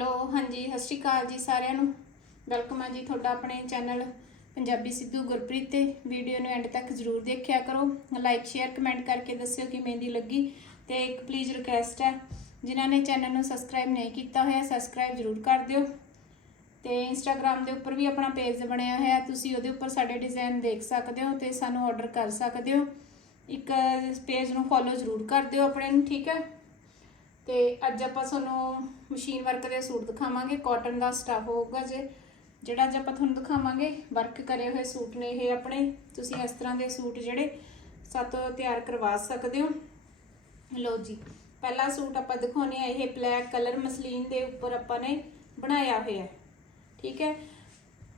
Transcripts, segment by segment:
Hello, ਹਾਂਜੀ, ਸਤਿ ਸ਼੍ਰੀ ਅਕਾਲ ਜੀ ਸਾਰਿਆਂ ਨੂੰ। ਵੈਲਕਮ ਆ ਜੀ ਤੁਹਾਡਾ ਆਪਣੇ ਚੈਨਲ ਪੰਜਾਬੀ ਸਿੱਧੂ ਗੁਰਪ੍ਰੀਤ ਤੇ। ਵੀਡੀਓ ਨੂੰ ਐਂਡ ਤੱਕ ਜ਼ਰੂਰ ਦੇਖਿਆ ਕਰੋ। ਲਾਈਕ ਸ਼ੇਅਰ ਕਮੈਂਟ ਕਰਕੇ ਦੱਸਿਓ ਕਿ ਮਹਿੰਦੀ ਲੱਗੀ ਤੇ ਇੱਕ ਪਲੀਜ਼ ਰਿਕੁਐਸਟ ਹੈ। ਜਿਨ੍ਹਾਂ ਨੇ ਚੈਨਲ ਨੂੰ ਸਬਸਕ੍ਰਾਈਬ ਨਹੀਂ ਕੀਤਾ ਹੋਇਆ ਸਬਸਕ੍ਰਾਈਬ ਜ਼ਰੂਰ ਕਰ ਦਿਓ। ਤੇ ਇੰਸਟਾਗ੍ਰam ਦੇ ਉੱਪਰ ਵੀ ਆਪਣਾ ਪੇਜ ਬਣਿਆ ਹੋਇਆ। ਤੁਸੀਂ ਉਹਦੇ ਉੱਪਰ ਸਾਡੇ ਡਿਜ਼ਾਈਨ ਦੇਖ ਸਕਦੇ ਹੋ ਤੇ ਸਾਨੂੰ ਆਰਡਰ ਕਰ ਸਕਦੇ ਹੋ। ਇੱਕ ਪੇਜ ਨੂੰ ਫੋਲੋ ਜ਼ਰੂਰ ਕਰ ਦਿਓ ਆਪਣੇ ਨੂੰ, ਠੀਕ ਹੈ? ਤੇ ਅੱਜ ਆਪਾਂ ਤੁਹਾਨੂੰ ਮਸ਼ੀਨ ਵਰਕ ਦੇ ਸੂਟ ਦਿਖਾਵਾਂਗੇ। ਕਾਟਨ ਦਾ ਸਟਾਫ ਹੋਊਗਾ ਜੇ। ਜਿਹੜਾ ਅੱਜ ਆਪਾਂ ਤੁਹਾਨੂੰ ਦਿਖਾਵਾਂਗੇ ਵਰਕ ਕਰੇ ਹੋਏ ਸੂਟ ਨੇ ਇਹ ਆਪਣੇ। ਤੁਸੀਂ ਇਸ ਤਰ੍ਹਾਂ ਦੇ ਸੂਟ ਜਿਹੜੇ ਸਾਤੋਂ ਤਿਆਰ ਕਰਵਾ ਸਕਦੇ ਹੋ। ਲਓ ਜੀ, ਪਹਿਲਾ ਸੂਟ ਆਪਾਂ ਦਿਖਾਉਨੇ ਆ ਇਹ ਬਲੈਕ ਕਲਰ ਮਸਲੀਨ ਦੇ ਉੱਪਰ ਆਪਾਂ ਨੇ ਬਣਾਇਆ ਹੋਇਆ ਠੀਕ ਹੈ?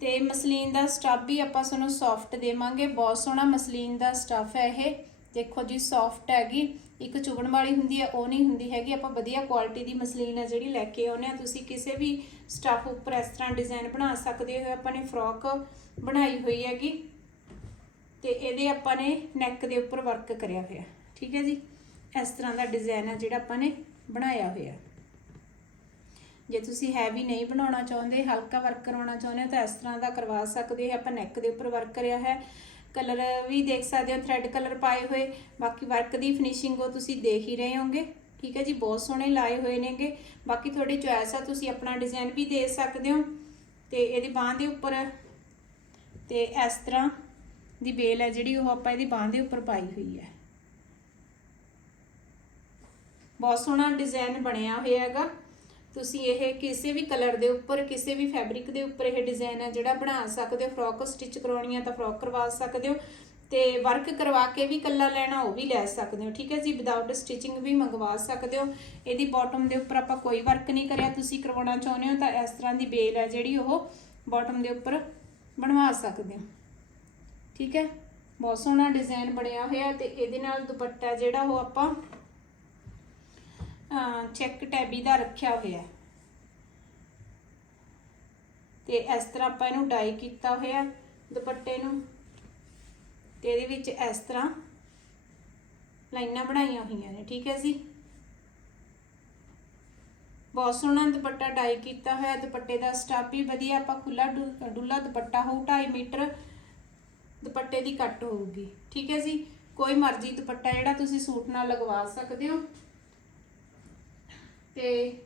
ਤੇ ਮਸਲੀਨ ਦਾ ਸਟਫ ਵੀ ਆਪਾਂ ਤੁਹਾਨੂੰ ਸੌਫਟ ਦੇਵਾਂਗੇ। ਬਹੁਤ ਸੋਹਣਾ ਮਸਲੀਨ ਦਾ ਸਟਫ ਹੈ ਇਹ। ਦੇਖੋ ਜੀ ਸੌਫਟ ਹੈਗੀ। ਇੱਕ ਚੁਗਣ ਵਾਲੀ ਹੁੰਦੀ ਹੈ, ਉਹ ਨਹੀਂ ਹੁੰਦੀ ਹੈਗੀ। ਆਪਾਂ ਵਧੀਆ ਕੁਆਲਿਟੀ ਦੀ ਮਸਲੀਨ ਹੈ ਜਿਹੜੀ ਲੈ ਕੇ ਆਉਨੇ ਆ ਤੁਸੀਂ ਕਿਸੇ ਵੀ ਸਟਫ ਉੱਪਰ ਇਸ ਤਰ੍ਹਾਂ ਡਿਜ਼ਾਈਨ ਬਣਾ ਸਕਦੇ ਹੋ। ਆਪਾਂ ਨੇ ਫਰੋਕ ਬਣਾਈ ਹੋਈ ਹੈਗੀ ਤੇ ਇਹਦੇ ਆਪਾਂ ਨੇ ਨੈਕ ਦੇ ਉੱਪਰ ਵਰਕ ਕਰਿਆ ਹੋਇਆ। ਠੀਕ ਹੈ ਜੀ? ਇਸ ਤਰ੍ਹਾਂ ਦਾ ਡਿਜ਼ਾਈਨ ਹੈ ਜਿਹੜਾ ਆਪਾਂ ਨੇ ਬਣਾਇਆ ਹੋਇਆ। ਜੇ ਤੁਸੀਂ ਹੈਵੀ ਨਹੀਂ ਬਣਾਉਣਾ ਚਾਹੁੰਦੇ, ਹਲਕਾ ਵਰਕ ਕਰਵਾਉਣਾ ਚਾਹੁੰਦੇ ਹੋ, ਤਾਂ ਇਸ ਤਰ੍ਹਾਂ ਦਾ ਕਰਵਾ ਸਕਦੇ ਹੋ। ਆਪਾਂ ਨੈਕ ਦੇ ਉੱਪਰ ਵਰਕ ਕਰਿਆ ਹੈ। ਕਲਰ ਵੀ ਦੇਖ ਸਕਦੇ ਹੋ ਥ੍ਰੈਡ ਕਲਰ ਪਾਏ ਹੋਏ। ਬਾਕੀ ਵਰਕ ਦੀ ਫਿਨਿਸ਼ਿੰਗ ਉਹ ਤੁਸੀਂ ਦੇਖ ਹੀ ਰਹੇ ਹੋਗੇ ਠੀਕ ਹੈ ਜੀ, ਬਹੁਤ ਸੋਹਣੇ ਲਾਏ ਹੋਏ ਨੇਗੇ। ਬਾਕੀ ਤੁਹਾਡੀ ਚੋਇਸ ਆ, ਤੁਸੀਂ ਆਪਣਾ ਡਿਜ਼ਾਈਨ ਵੀ ਦੇ ਸਕਦੇ ਹੋ। ਤੇ ਇਹਦੀ ਬਾਹ ਦੇ ਉੱਪਰ, ਤੇ ਇਸ ਤਰ੍ਹਾਂ ਦੀ ਬੇਲ ਹੈ ਜਿਹੜੀ, ਉਹ ਆਪਾਂ ਇਹਦੀ ਬਾਹ ਦੇ ਉੱਪਰ ਪਾਈ ਹੋਈ ਹੈ। ਬਹੁਤ ਸੋਹਣਾ ਡਿਜ਼ਾਈਨ ਬਣਿਆ ਹੋਇਆ ਹੈਗਾ। ਤੁਸੀਂ ਇਹ ਕਿਸੇ ਵੀ ਕਲਰ ਦੇ ਉੱਪਰ, ਕਿਸੇ ਵੀ ਫੈਬਰਿਕ ਦੇ ਉੱਪਰ ਇਹ ਡਿਜ਼ਾਈਨ ਹੈ ਜਿਹੜਾ ਬਣਾ ਸਕਦੇ ਹੋ ਫਰੋਕ ਸਟਿਚ ਕਰਾਉਣੀ ਆ ਤਾਂ ਫਰੋਕ ਕਰਵਾ ਸਕਦੇ ਹੋ ਤੇ ਵਰਕ ਕਰਵਾ ਕੇ ਵੀ ਕੱਲਾ ਲੈਣਾ, ਉਹ ਵੀ ਲੈ ਸਕਦੇ ਹੋ, ਠੀਕ ਹੈ ਜੀ? ਵਿਦਆਊਟ ਸਟਿਚਿੰਗ ਵੀ ਮੰਗਵਾ ਸਕਦੇ ਹੋ। ਇਹਦੀ ਬਾਟਮ ਦੇ ਉੱਪਰ ਆਪਾਂ ਕੋਈ ਵਰਕ ਨਹੀਂ ਕਰਿਆ, ਤੁਸੀਂ ਕਰਵਾਉਣਾ ਚਾਹੁੰਦੇ ਹੋ ਤਾਂ ਇਸ ਤਰ੍ਹਾਂ ਦੀ ਬੇਲ ਹੈ ਜਿਹੜੀ ਉਹ ਬਾਟਮ ਦੇ ਉੱਪਰ ਬਣਵਾ ਸਕਦੇ ਹੋ। ਠੀਕ ਹੈ? ਬਹੁਤ ਸੋਹਣਾ ਡਿਜ਼ਾਈਨ ਬਣਿਆ ਹੋਇਆ ਤੇ ਇਹਦੇ ਨਾਲ ਦੁਪੱਟਾ ਜਿਹੜਾ ਉਹ ਆਪਾਂ ਚੈੱਕ ਟੈਬੀ ਦਾ ਰੱਖਿਆ ਹੋਇਆ ਹੈ। ਤੇ ਇਸ ਤਰ੍ਹਾਂ ਆਪਾਂ ਇਹਨੂੰ ਡਾਈ ਕੀਤਾ ਹੋਇਆ ਦੁਪੱਟੇ ਨੂੰ। ਤੇ ਇਹਦੇ ਵਿੱਚ ਇਸ ਤਰ੍ਹਾਂ ਲਾਈਨਾਂ ਬਣਾਈਆਂ ਹੋਈਆਂ ਨੇ, ਠੀਕ ਹੈ ਜੀ? ਬਹੁਤ ਸੋਹਣਾ ਦੁਪੱਟਾ ਡਾਈ ਕੀਤਾ ਹੋਇਆ ਦੁਪੱਟੇ ਦਾ ਸਟਾਫ ਵੀ ਵਧੀਆ, ਆਪਾਂ ਖੁੱਲਾ ਡੁ- ਡੁੱਲਾ ਦੁਪੱਟਾ ਹੋਊ 2.5 ਮੀਟਰ ਦੁਪੱਟੇ ਦੀ ਕੱਟ ਹੋਊਗੀ, ਠੀਕ ਹੈ ਜੀ? ਕੋਈ ਮਰਜ਼ੀ ਦੁਪੱਟਾ ਜਿਹੜਾ ਤੁਸੀਂ ਸੂਟ ਨਾਲ ਲਗਵਾ ਸਕਦੇ ਹੋ। ਤੇ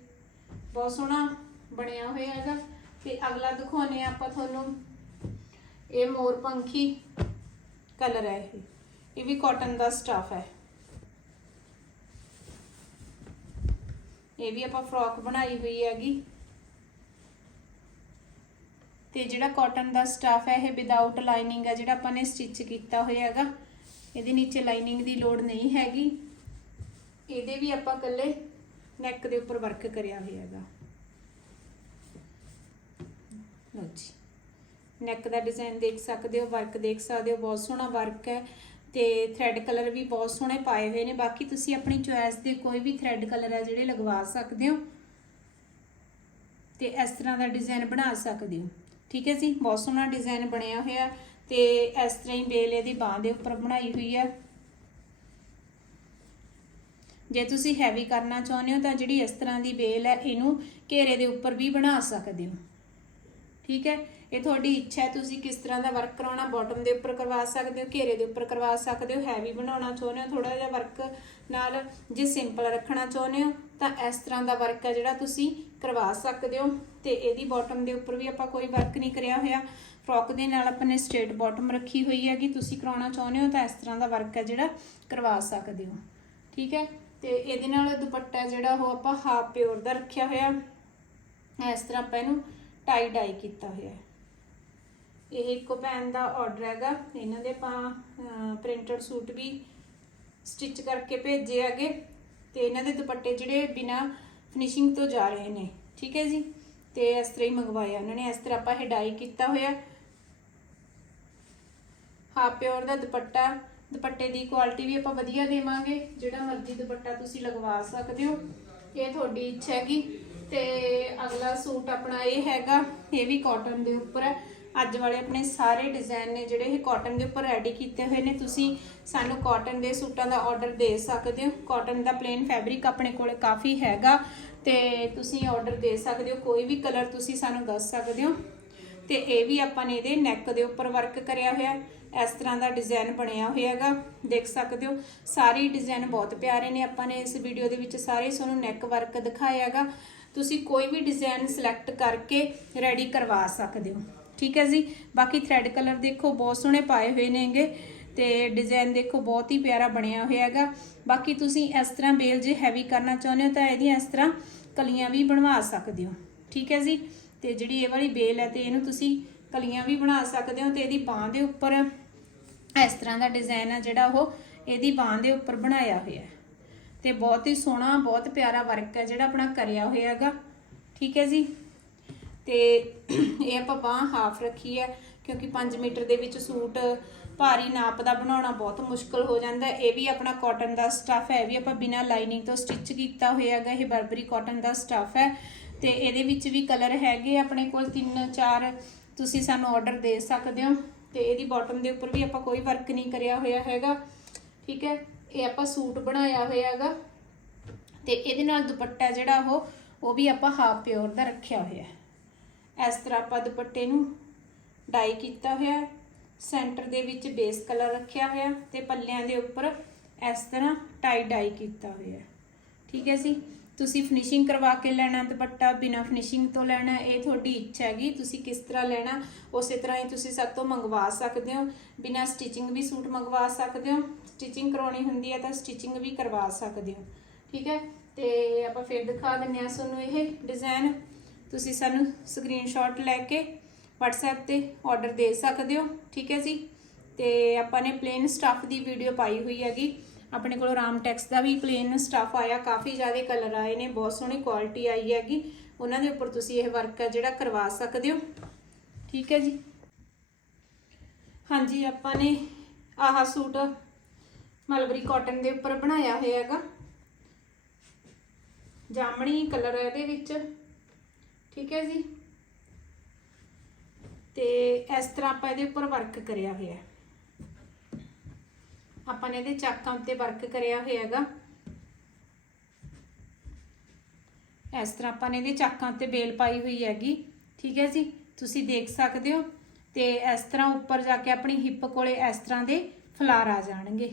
ਬਹੁਤ ਸੋਹਣਾ ਬਣਿਆ ਹੋਇਆ ਹੈਗਾ। ਤੇ ਅਗਲਾ ਦਿਖਾਉਨੇ ਆ ਆਪਾਂ ਤੁਹਾਨੂੰ। ਇਹ ਮੋਰ ਪੰਖੀ ਕਲਰ ਹੈ ਇਹ। ਇਹ ਵੀ ਕਾਟਨ ਦਾ ਸਟਾਫ ਹੈ। ਇਹ ਵੀ ਆਪਾਂ ਫਰੋਕ ਬਣਾਈ ਹੋਈ ਹੈਗੀ। ਤੇ ਜਿਹੜਾ ਕਾਟਨ ਦਾ ਸਟਾਫ ਹੈ, ਇਹ ਵਿਦਆਊਟ ਲਾਈਨਿੰਗ ਹੈ, ਜਿਹੜਾ ਆਪਾਂ ਨੇ ਸਟਿਚ ਕੀਤਾ ਹੋਇਆ ਹੈਗਾ। ਇਹਦੇ ਨੀਚੇ ਲਾਈਨਿੰਗ ਦੀ ਲੋੜ ਨਹੀਂ ਹੈਗੀ। ਇਹਦੇ ਵੀ ਆਪਾਂ ਇਕੱਲੇ ਨੈਕ ਦੇ ਉੱਪਰ ਵਰਕ ਕਰਿਆ ਹੋਇਆ ਹੈਗਾ। ਲਓ ਜੀ। ਨੈਕ ਦਾ ਡਿਜ਼ਾਈਨ ਦੇਖ ਸਕਦੇ ਹੋ ਵਰਕ ਦੇਖ ਸਕਦੇ ਹੋ, ਬਹੁਤ ਸੋਹਣਾ ਵਰਕ ਹੈ ਤੇ ਥ੍ਰੈਡ ਕਲਰ ਵੀ ਬਹੁਤ ਸੋਹਣੇ ਪਾਏ ਹੋਏ ਨੇ। ਬਾਕੀ ਤੁਸੀਂ ਆਪਣੀ ਚੋਇਸ ਦੇ ਕੋਈ ਵੀ ਥ੍ਰੈਡ ਕਲਰ ਹੈ ਜਿਹੜੇ ਲਗਵਾ ਸਕਦੇ ਹੋ ਤੇ ਇਸ ਤਰ੍ਹਾਂ ਦਾ ਡਿਜ਼ਾਈਨ ਬਣਾ ਸਕਦੇ ਹੋ। ਠੀਕ ਹੈ ਜੀ, ਬਹੁਤ ਸੋਹਣਾ ਡਿਜ਼ਾਈਨ ਬਣਿਆ ਹੋਇਆ ਤੇ ਇਸ ਤਰ੍ਹਾਂ ਹੀ ਬੇਲ ਇਹਦੀ ਬਾਹ ਦੇ ਉੱਪਰ ਬਣਾਈ ਹੋਈ ਹੈ। ਜੇ ਤੁਸੀਂ ਹੈਵੀ ਕਰਨਾ ਚਾਹੁੰਦੇ ਹੋ ਤਾਂ ਜਿਹੜੀ ਇਸ ਤਰ੍ਹਾਂ ਦੀ ਬੇਲ ਹੈ, ਇਹਨੂੰ ਘੇਰੇ ਦੇ ਉੱਪਰ ਵੀ ਬਣਾ ਸਕਦੇ ਹੋ। ਠੀਕ ਹੈ? ਇਹ ਤੁਹਾਡੀ ਇੱਛਾ ਹੈ, ਤੁਸੀਂ ਕਿਸ ਤਰ੍ਹਾਂ ਦਾ ਵਰਕ ਕਰਾਉਣਾ ਬਾਟਮ ਦੇ ਉੱਪਰ ਕਰਵਾ ਸਕਦੇ ਹੋ, ਘੇਰੇ ਦੇ ਉੱਪਰ ਕਰਵਾ ਸਕਦੇ ਹੋ ਹੈਵੀ ਬਣਾਉਣਾ ਚਾਹੁੰਦੇ ਹੋ ਥੋੜਾ ਜਿਹਾ ਵਰਕ ਨਾਲ ਜੇ ਸਿੰਪਲ ਰੱਖਣਾ ਚਾਹੁੰਦੇ ਹੋ, ਤਾਂ ਇਸ ਤਰ੍ਹਾਂ ਦਾ ਵਰਕ ਹੈ ਜਿਹੜਾ ਤੁਸੀਂ ਕਰਵਾ ਸਕਦੇ ਹੋ। ਤੇ ਇਹਦੀ ਬਾਟਮ ਦੇ ਉੱਪਰ ਵੀ ਆਪਾਂ ਕੋਈ ਵਰਕ ਨਹੀਂ ਕਰਿਆ ਹੋਇਆ। ਫਰੋਕ ਦੇ ਨਾਲ ਆਪਾਂ ਨੇ ਸਟ੍ਰੇਟ ਬਾਟਮ ਰੱਖੀ ਹੋਈ ਹੈ ਕਿ ਤੁਸੀਂ ਕਰਾਉਣਾ ਚਾਹੁੰਦੇ ਹੋ ਤਾਂ ਇਸ ਤਰ੍ਹਾਂ ਦਾ ਵਰਕ ਹੈ ਜਿਹੜਾ ਕਰਵਾ ਸਕਦੇ ਹੋ। ਠੀਕ ਹੈ? ਤੇ ਇਹਦੇ ਨਾਲ ਦੁਪੱਟਾ ਜਿਹੜਾ ਉਹ ਆਪਾਂ ਹਾਫ ਪਿਓਰ ਦਾ ਰੱਖਿਆ ਹੋਇਆ। ਇਸ ਤਰ੍ਹਾਂ ਆਪਾਂ ਇਹਨੂੰ ਟਾਈ ਡਾਈ ਕੀਤਾ ਹੋਇਆ ਇਹ ਇੱਕੋ ਭੈਣ ਦਾ ਆਰਡਰ ਹੈਗਾ। ਇਹਨਾਂ ਦੇ ਆਪਾਂ ਪ੍ਰਿੰਟਡ ਸੂਟ ਵੀ ਸਟਿਚ ਕਰਕੇ ਭੇਜੇ ਹੈਗੇ। ਤੇ ਇਹਨਾਂ ਦੇ ਦੁਪੱਟੇ ਜਿਹੜੇ ਬਿਨਾ ਫਿਨਿਸ਼ਿੰਗ ਤੋਂ ਜਾ ਰਹੇ ਨੇ, ਠੀਕ ਹੈ ਜੀ? ਤੇ ਇਸ ਤਰ੍ਹਾਂ ਹੀ ਮੰਗਵਾਇਆ ਉਹਨਾਂ ਨੇ। ਇਸ ਤਰ੍ਹਾਂ ਆਪਾਂ ਇਹ ਡਾਈ ਕੀਤਾ ਹੋਇਆ। ਹਾਫ ਪਿਓਰ ਦਾ ਦੁਪੱਟਾ ਦੁਪੱਟੇ ਦੀ ਕੁਆਲਿਟੀ ਵੀ ਆਪਾਂ ਵਧੀਆ ਦੇਵਾਂਗੇ, ਜਿਹੜਾ ਮਰਜ਼ੀ ਦੁਪੱਟਾ ਤੁਸੀਂ ਲਗਵਾ ਸਕਦੇ ਹੋ। ਇਹ ਤੁਹਾਡੀ ਇੱਛਾ ਹੈਗੀ। ਤੇ ਅਗਲਾ ਸੂਟ ਆਪਣਾ ਇਹ ਹੈਗਾ, ਇਹ ਵੀ ਕਾਟਨ ਦੇ ਉੱਪਰ ਹੈ। ਅੱਜ ਵਾਲੇ ਆਪਣੇ ਸਾਰੇ ਡਿਜ਼ਾਈਨ ਨੇ ਜਿਹੜੇ ਇਹ ਕਾਟਨ ਦੇ ਉੱਪਰ ਰੈਡੀ ਕੀਤੇ ਹੋਏ ਨੇ। ਤੁਸੀਂ ਸਾਨੂੰ ਕਾਟਨ ਦੇ ਸੂਟਾਂ ਦਾ ਆਰਡਰ ਦੇ ਸਕਦੇ ਹੋ। ਕਾਟਨ ਦਾ ਪਲੇਨ ਫੈਬਰਿਕ ਆਪਣੇ ਕੋਲੇ ਕਾਫੀ ਹੈਗਾ। ਤੇ ਤੁਸੀਂ ਆਰਡਰ ਦੇ ਸਕਦੇ ਹੋ। ਕੋਈ ਵੀ ਕਲਰ ਤੁਸੀਂ ਸਾਨੂੰ ਦੱਸ ਸਕਦੇ ਹੋ। ਤੇ ਇਹ ਵੀ ਆਪਾਂ ਨੇ ਇਹਦੇ ਨੈਕ ਦੇ ਉੱਪਰ ਵਰਕ ਕਰਿਆ ਹੋਇਆ। ਇਸ ਤਰ੍ਹਾਂ ਦਾ ਡਿਜ਼ਾਈਨ ਬਣਿਆ ਹੋਇਆ ਹੈਗਾ ਦੇਖ ਸਕਦੇ ਹੋ। ਸਾਰੇ ਡਿਜ਼ਾਈਨ ਬਹੁਤ ਪਿਆਰੇ ਨੇ। ਆਪਾਂ ਨੇ ਇਸ ਵੀਡੀਓ ਦੇ ਵਿੱਚ ਸਾਰੇ ਤੁਹਾਨੂੰ ਨੈਕ ਵਰਕ ਦਿਖਾਇਆ ਹੈਗਾ ਤੁਸੀਂ ਕੋਈ ਵੀ ਡਿਜ਼ਾਈਨ ਸਿਲੈਕਟ ਕਰਕੇ ਰੈਡੀ ਕਰਵਾ ਸਕਦੇ ਹੋ। ਠੀਕ ਹੈ ਜੀ? ਬਾਕੀ ਥ੍ਰੈਡ ਕਲਰ ਦੇਖੋ, ਬਹੁਤ ਸੋਹਣੇ ਪਾਏ ਹੋਏ ਨੇਗੇ ਤੇ ਡਿਜ਼ਾਈਨ ਦੇਖੋ, ਬਹੁਤ ਹੀ ਪਿਆਰਾ ਬਣਿਆ ਹੋਇਆ ਹੈਗਾ ਬਾਕੀ ਤੁਸੀਂ ਇਸ ਤਰ੍ਹਾਂ ਬੇਲ ਜੇ ਹੈਵੀ ਕਰਨਾ ਚਾਹੁੰਦੇ ਹੋ ਤਾਂ ਇਹਦੀਆਂ ਇਸ ਤਰ੍ਹਾਂ ਕਲੀਆਂ ਵੀ ਬਣਵਾ ਸਕਦੇ ਹੋ। ਠੀਕ ਹੈ ਜੀ? ਤੇ ਜਿਹੜੀ ਇਹ ਵਾਲੀ ਬੇਲ ਹੈ ਤੇ ਇਹਨੂੰ ਤੁਸੀਂ ਕਲੀਆਂ ਵੀ ਬਣਾ ਸਕਦੇ ਹੋ ਤੇ ਇਹਦੀ ਬਾਹ ਦੇ ਉੱਪਰ ਇਸ ਤਰ੍ਹਾਂ ਦਾ ਡਿਜ਼ਾਈਨ ਹੈ ਜਿਹੜਾ ਉਹ ਇਹਦੀ ਬਾਹ ਦੇ ਉੱਪਰ ਬਣਾਇਆ ਹੋਇਆ ਹੈ। ਤੇ ਬਹੁਤ ਹੀ ਸੋਹਣਾ, ਬਹੁਤ ਪਿਆਰਾ ਵਰਕ ਹੈ ਜਿਹੜਾ ਆਪਣਾ ਕਰਿਆ ਹੋਇਆ ਹੈਗਾ। ਠੀਕ ਹੈ ਜੀ? ਤੇ ਇਹ ਆਪਾਂ ਬਾਹ ਹਾਫ ਰੱਖੀ ਹੈ, ਕਿਉਂਕਿ 5 ਮੀਟਰ ਦੇ ਵਿੱਚ ਸੂਟ ਭਾਰੀ ਨਾਪ ਦਾ ਬਣਾਉਣਾ ਬਹੁਤ ਮੁਸ਼ਕਲ ਹੋ ਜਾਂਦਾ ਇਹ ਵੀ ਆਪਣਾ ਕਾਟਨ ਦਾ ਸਟੱਫ ਹੈ, ਇਹ ਵੀ ਆਪਾਂ ਬਿਨਾਂ ਲਾਈਨਿੰਗ ਤੋਂ ਸਟਿਚ ਕੀਤਾ ਹੋਇਆ ਹੈਗਾ, ਇਹ ਬਰਬਰੀ ਕਾਟਨ ਦਾ ਸਟੱਫ ਹੈ। ਤੇ ਇਹਦੇ ਵਿੱਚ ਵੀ ਕਲਰ ਹੈਗੇ ਆਪਣੇ ਕੋਲ 3 4 ਤੁਸੀਂ ਸਾਨੂੰ ਆਰਡਰ ਦੇ ਸਕਦੇ ਹੋ। ਤੇ ਇਹਦੀ ਬਾਟਮ ਦੇ ਉੱਪਰ ਵੀ ਆਪਾਂ ਕੋਈ ਵਰਕ ਨਹੀਂ ਕਰਿਆ ਹੋਇਆ ਹੈਗਾ, ਠੀਕ ਹੈ? ਇਹ ਆਪਾਂ ਸੂਟ ਬਣਾਇਆ ਹੋਇਆ ਹੈਗਾ ਤੇ ਇਹਦੇ ਨਾਲ ਦੁਪੱਟਾ ਜਿਹੜਾ ਉਹ ਉਹ ਵੀ ਆਪਾਂ ਹਾਫ ਪਿਓਰ ਦਾ ਰੱਖਿਆ ਹੋਇਆ ਇਸ ਤਰ੍ਹਾਂ ਆਪਾਂ ਦੁਪੱਟੇ ਨੂੰ ਡਾਈ ਕੀਤਾ ਹੋਇਆ ਸੈਂਟਰ ਦੇ ਵਿੱਚ ਬੇਸ ਕਲਰ ਰੱਖਿਆ ਹੋਇਆ ਤੇ ਪੱਲਿਆਂ ਦੇ ਉੱਪਰ ਇਸ ਤਰ੍ਹਾਂ ਟਾਈ ਡਾਈ ਕੀਤਾ ਹੋਇਆ ਠੀਕ ਹੈ ਜੀ? ਤੁਸੀਂ ਫਿਨਿਸ਼ਿੰਗ ਕਰਵਾ ਕੇ ਲੈਣਾ, ਦੁਪੱਟਾ ਬਿਨਾ ਫਿਨਿਸ਼ਿੰਗ ਤੋਂ ਲੈਣਾ, ਇਹ ਤੁਹਾਡੀ ਇੱਛਾ ਹੈਗੀ, ਤੁਸੀਂ ਕਿਸ ਤਰ੍ਹਾਂ ਲੈਣਾ, ਉਸੇ ਤਰ੍ਹਾਂ ਹੀ ਤੁਸੀਂ ਸਾਡੇ ਤੋਂ ਮੰਗਵਾ ਸਕਦੇ ਹੋ। ਬਿਨਾ ਸਟਿਚਿੰਗ ਵੀ ਸੂਟ ਮੰਗਵਾ ਸਕਦੇ ਹੋ ਸਟਿਚਿੰਗ ਕਰਾਉਣੀ ਹੁੰਦੀ ਹੈ ਤਾਂ ਸਟਿਚਿੰਗ ਵੀ ਕਰਵਾ ਸਕਦੇ ਹੋ। ਠੀਕ ਹੈ? ਤੇ ਆਪਾਂ ਫਿਰ ਦਿਖਾ ਦਿੰਨੇ ਆ ਤੁਹਾਨੂੰ ਇਹ ਡਿਜ਼ਾਈਨ ਤੁਸੀਂ ਸਾਨੂੰ ਸਕਰੀਨਸ਼ਾਟ ਲੈ ਕੇ WhatsApp ਤੇ ਆਰਡਰ ਦੇ ਸਕਦੇ ਹੋ। ਠੀਕ ਹੈ ਜੀ? ਤੇ ਆਪਾਂ ਨੇ ਪਲੇਨ ਸਟੱਫ ਦੀ ਵੀਡੀਓ ਪਾਈ ਹੋਈ ਹੈਗੀ। ਆਪਣੇ ਕੋਲ ਰਾਮ ਟੈਕਸ ਦਾ ਵੀ ਪਲੇਨ ਸਟੱਫ ਆਇਆ, ਕਾਫੀ ਜ਼ਿਆਦਾ ਕਲਰ ਆਏ ਨੇ, ਬਹੁਤ ਸੋਹਣੀ ਕੁਆਲਿਟੀ ਆਈ ਹੈਗੀ। ਉਹਨਾਂ ਦੇ ਉੱਪਰ ਤੁਸੀਂ ਇਹ ਵਰਕ ਹੈ ਜਿਹੜਾ ਕਰਵਾ ਸਕਦੇ ਹੋ। ਠੀਕ ਹੈ ਜੀ? ਹਾਂਜੀ, ਆਪਾਂ ਨੇ ਆਹ ਸੂਟ ਮਲਬਰੀ ਕਾਟਨ ਦੇ ਉੱਪਰ ਬਣਾਇਆ ਹੋਇਆ ਹੈਗਾ। ਜਾਮਣੀ ਕਲਰ ਇਹਦੇ ਵਿੱਚ। ਠੀਕ ਹੈ ਜੀ? ਤੇ ਇਸ ਤਰ੍ਹਾਂ ਆਪਾਂ ਇਹਦੇ ਉੱਪਰ ਵਰਕ ਕਰਿਆ ਹੋਇਆ ਹੈ। ਆਪਾਂ ਨੇ ਇਹਦੇ ਚਾਕਾਂ ਉੱਤੇ ਵਰਕ ਕਰਿਆ ਹੋਇਆ ਹੈਗਾ ਇਸ ਤਰ੍ਹਾਂ ਆਪਾਂ ਨੇ ਇਹਦੇ ਚਾਕਾਂ ਉੱਤੇ ਬੇਲ ਪਾਈ ਹੋਈ ਹੈਗੀ। ਠੀਕ ਹੈ ਜੀ? ਤੁਸੀਂ ਦੇਖ ਸਕਦੇ ਹੋ। ਤੇ ਇਸ ਤਰ੍ਹਾਂ ਉੱਪਰ ਜਾ ਕੇ ਆਪਣੀ ਹਿੱਪ ਕੋਲੇ ਇਸ ਤਰ੍ਹਾਂ ਦੇ ਫਲਾਰ ਆ ਜਾਣਗੇ।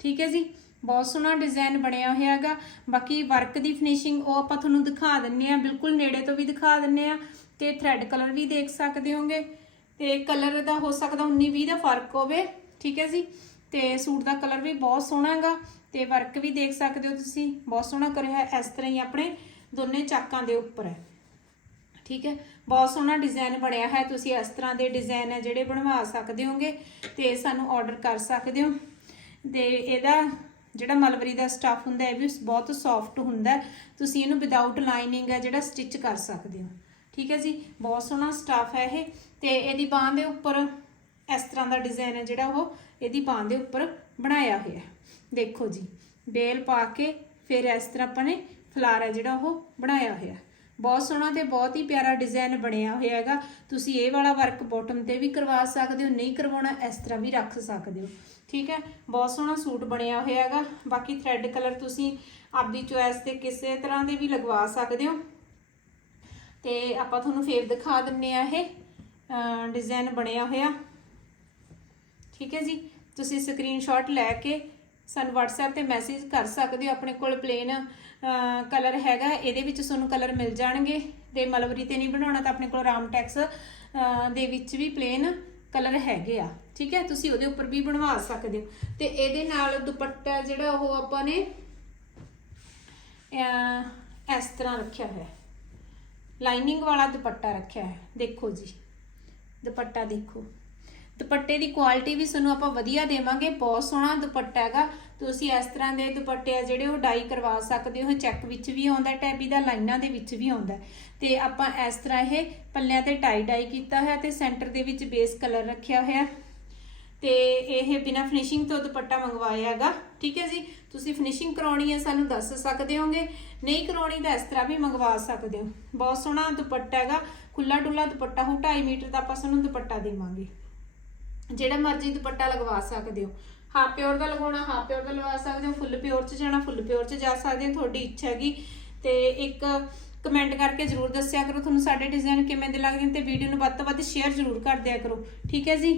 ਠੀਕ ਹੈ ਜੀ? ਬਹੁਤ ਸੋਹਣਾ ਡਿਜ਼ਾਈਨ ਬਣਿਆ ਹੋਇਆ ਹੈਗਾ ਬਾਕੀ ਵਰਕ ਦੀ ਫਿਨਿਸ਼ਿੰਗ ਉਹ ਆਪਾਂ ਤੁਹਾਨੂੰ ਦਿਖਾ ਦਿੰਨੇ ਆ ਬਿਲਕੁਲ ਨੇੜੇ ਤੋਂ ਵੀ ਦਿਖਾ ਦਿੰਨੇ ਆ ਤੇ ਥ੍ਰੈਡ ਕਲਰ ਵੀ ਦੇਖ ਸਕਦੇ ਹੋਗੇ। ਤੇ ਕਲਰ ਦਾ ਹੋ ਸਕਦਾ 19 20 ਦਾ ਫ਼ਰਕ ਹੋਵੇ। ਠੀਕ ਹੈ ਜੀ? ਤੇ ਸੂਟ ਦਾ ਕਲਰ ਵੀ ਬਹੁਤ ਸੋਹਣਾ ਹੈਗਾ ਤੇ ਵਰਕ ਵੀ ਦੇਖ ਸਕਦੇ ਹੋ ਤੁਸੀਂ, ਬਹੁਤ ਸੋਹਣਾ ਕਰਿਆ ਹੈ ਇਸ ਤਰ੍ਹਾਂ ਹੀ ਆਪਣੇ ਦੋਨੇ ਚਾਕਾਂ ਦੇ ਉੱਪਰ। ਹੈ ਠੀਕ ਹੈ, ਬਹੁਤ ਸੋਹਣਾ ਡਿਜ਼ਾਈਨ ਬਣਿਆ ਹੈ ਤੁਸੀਂ ਇਸ ਤਰ੍ਹਾਂ ਦੇ ਡਿਜ਼ਾਈਨ ਹੈ ਜਿਹੜੇ ਬਣਵਾ ਸਕਦੇ ਹੋਗੇ ਤੇ ਸਾਨੂੰ ਆਰਡਰ ਕਰ ਸਕਦੇ ਹੋ। ਤੇ ਇਹਦਾ ਜਿਹੜਾ ਮਲਵਰੀ ਦਾ ਸਟੱਫ ਹੁੰਦਾ, ਇਹ ਵੀ ਬਹੁਤ ਸੌਫਟ ਹੁੰਦਾ ਤੁਸੀਂ ਇਹਨੂੰ ਵਿਦਆਊਟ ਲਾਈਨਿੰਗ ਹੈ ਜਿਹੜਾ ਸਟਿਚ ਕਰ ਸਕਦੇ ਹੋ। ਠੀਕ ਹੈ ਜੀ, ਬਹੁਤ ਸੋਹਣਾ ਸਟੱਫ ਹੈ ਇਹ ਤੇ ਇਹਦੀ ਬਾਹ ਦੇ ਉੱਪਰ ਇਸ ਤਰ੍ਹਾਂ ਦਾ ਡਿਜ਼ਾਈਨ ਹੈ ਜਿਹੜਾ ਉਹ ਇਹਦੀ ਬਾਹ ਦੇ ਉੱਪਰ ਬਣਾਇਆ ਹੋਇਆ ਦੇਖੋ ਜੀ, ਬੇਲ ਪਾ ਕੇ ਫਿਰ ਇਸ ਤਰ੍ਹਾਂ ਆਪਾਂ ਨੇ ਫਲਾਰ ਹੈ ਜਿਹੜਾ ਉਹ ਬਣਾਇਆ ਹੋਇਆ ਬਹੁਤ ਸੋਹਣਾ ਤੇ ਬਹੁਤ ਹੀ ਪਿਆਰਾ ਡਿਜ਼ਾਈਨ ਬਣਿਆ ਹੋਇਆ ਹੈਗਾ। ਤੁਸੀਂ ਇਹ ਵਾਲਾ ਵਰਕ ਬਾਟਮ ਤੇ ਵੀ ਕਰਵਾ ਸਕਦੇ ਹੋ, ਨਹੀਂ ਕਰਵਾਉਣਾ ਇਸ ਤਰ੍ਹਾਂ ਵੀ ਰੱਖ ਸਕਦੇ ਹੋ। ਠੀਕ ਹੈ, ਬਹੁਤ ਸੋਹਣਾ ਸੂਟ ਬਣਿਆ ਹੋਇਆ ਹੈਗਾ। ਬਾਕੀ ਥ੍ਰੈਡ ਕਲਰ ਤੁਸੀਂ ਆਪਦੀ ਚੋਇਸ ਤੇ ਕਿਸੇ ਤਰ੍ਹਾਂ ਦੇ ਵੀ ਲਗਵਾ ਸਕਦੇ ਹੋ। ਤੇ ਆਪਾਂ ਤੁਹਾਨੂੰ ਫੇਰ ਦਿਖਾ ਦਿੰਨੇ ਆ ਇਹ ਡਿਜ਼ਾਈਨ ਬਣਿਆ ਹੋਇਆ। ਠੀਕ ਹੈ ਜੀ? ਤੁਸੀਂ ਸਕਰੀਨਸ਼ਾਟ ਲੈ ਕੇ ਸਾਨੂੰ WhatsApp ਤੇ ਮੈਸੇਜ ਕਰ ਸਕਦੇ ਹੋ, ਆਪਣੇ ਕੋਲ ਪਲੇਨ ਕਲਰ ਹੈਗਾ, ਇਹਦੇ ਵਿੱਚ ਤੁਹਾਨੂੰ ਕਲਰ ਮਿਲ ਜਾਣਗੇ। ਤੇ ਮਲਵਰੀ ਤੇ ਨਹੀਂ ਬਣਾਉਣਾ ਤਾਂ ਆਪਣੇ ਕੋਲ ਰਾਮਟੈਕਸ ਦੇ ਵਿੱਚ ਵੀ ਪਲੇਨ ਕਲਰ ਹੈਗੇ ਆ। ਠੀਕ ਹੈ? ਤੁਸੀਂ ਉਹਦੇ ਉੱਪਰ ਵੀ ਬਣਵਾ ਸਕਦੇ ਹੋ। ਤੇ ਇਹਦੇ ਨਾਲ ਦੁਪੱਟਾ ਜਿਹੜਾ ਉਹ ਆਪਾਂ ਨੇ ਇਸ ਤਰ੍ਹਾਂ ਰੱਖਿਆ ਹੋਇਆ। ਹੈ ਲਾਈਨਿੰਗ ਵਾਲਾ ਦੁਪੱਟਾ ਰੱਖਿਆ ਹੈ ਦੇਖੋ ਜੀ। ਦੁਪੱਟਾ ਦੇਖੋ। ਦੁਪੱਟੇ ਦੀ ਕੁਆਲਿਟੀ ਵੀ ਤੁਹਾਨੂੰ ਆਪਾਂ ਵਧੀਆ ਦੇਵਾਂਗੇ, ਬਹੁਤ ਸੋਹਣਾ ਦੁਪੱਟਾ ਹੈਗਾ। ਤੁਸੀਂ ਇਸ ਤਰ੍ਹਾਂ ਦੇ ਦੁਪੱਟੇ ਆ ਜਿਹੜੇ ਉਹ ਡਾਈ ਕਰਵਾ ਸਕਦੇ ਹੋ ਚੈੱਕ ਵਿੱਚ ਵੀ ਆਉਂਦਾ ਟੈਬੀ ਦਾ ਲਾਈਨਾਂ ਦੇ ਵਿੱਚ ਵੀ ਆਉਂਦਾ। ਤੇ ਆਪਾਂ ਇਸ ਤਰ੍ਹਾਂ ਇਹ ਪੱਲਿਆਂ ਤੇ ਟਾਈ ਡਾਈ ਕੀਤਾ ਹੋਇਆ ਤੇ ਸੈਂਟਰ ਦੇ ਵਿੱਚ ਬੇਸ ਕਲਰ ਰੱਖਿਆ ਹੋਇਆ। ਤੇ ਇਹ ਬਿਨਾ ਫਿਨਿਸ਼ਿੰਗ ਤੋਂ ਦੁਪੱਟਾ ਮੰਗਵਾਇਆ ਹੈਗਾ, ਠੀਕ ਹੈ ਜੀ? ਤੁਸੀਂ ਫਿਨਿਸ਼ਿੰਗ ਕਰਾਉਣੀ ਹੈ, ਸਾਨੂੰ ਦੱਸ ਸਕਦੇ ਹੋਗੇ। ਨਹੀਂ ਕਰਾਉਣੀ ਤਾਂ ਇਸ ਤਰ੍ਹਾਂ ਵੀ ਮੰਗਵਾ ਸਕਦੇ ਹੋ। ਬਹੁਤ ਸੋਹਣਾ ਦੁਪੱਟਾ ਹੈਗਾ ਖੁੱਲਾ ਡੁੱਲਾ ਦੁਪੱਟਾ ਹੋ 2.5 ਮੀਟਰ ਦਾ ਆਪਾਂ ਸਾਨੂੰ ਦੁਪੱਟਾ ਦੇਵਾਂਗੇ। ਜਿਹੜਾ ਮਰਜ਼ੀ ਦੁਪੱਟਾ ਲਗਵਾ ਸਕਦੇ ਹੋ। ਹਾਫ ਪਿਓਰ ਦਾ ਲਗਾਉਣਾ ਹਾਫ ਪਿਓਰ ਦਾ ਲਵਾ ਸਕਦੇ ਹੋ। ਫੁੱਲ ਪਿਓਰ ਚ ਜਾਣਾ ਫੁੱਲ ਪਿਓਰ ਚ ਜਾ ਸਕਦੇ ਹੋ। ਤੁਹਾਡੀ ਇੱਛਾ ਹੈਗੀ। ਤੇ ਇੱਕ ਕਮੈਂਟ ਕਰਕੇ ਜਰੂਰ ਦੱਸਿਆ ਕਰੋ। ਤੁਹਾਨੂੰ ਸਾਡੇ ਡਿਜ਼ਾਈਨ ਕਿਵੇਂ ਦੇ ਲੱਗਦੇ ਨੇ ਤੇ ਵੀਡੀਓ ਨੂੰ ਵੱਧ ਤੋਂ ਵੱਧ ਸ਼ੇਅਰ ਜਰੂਰ ਕਰ ਦਿਆ ਕਰੋ। ਠੀਕ ਹੈ ਜੀ?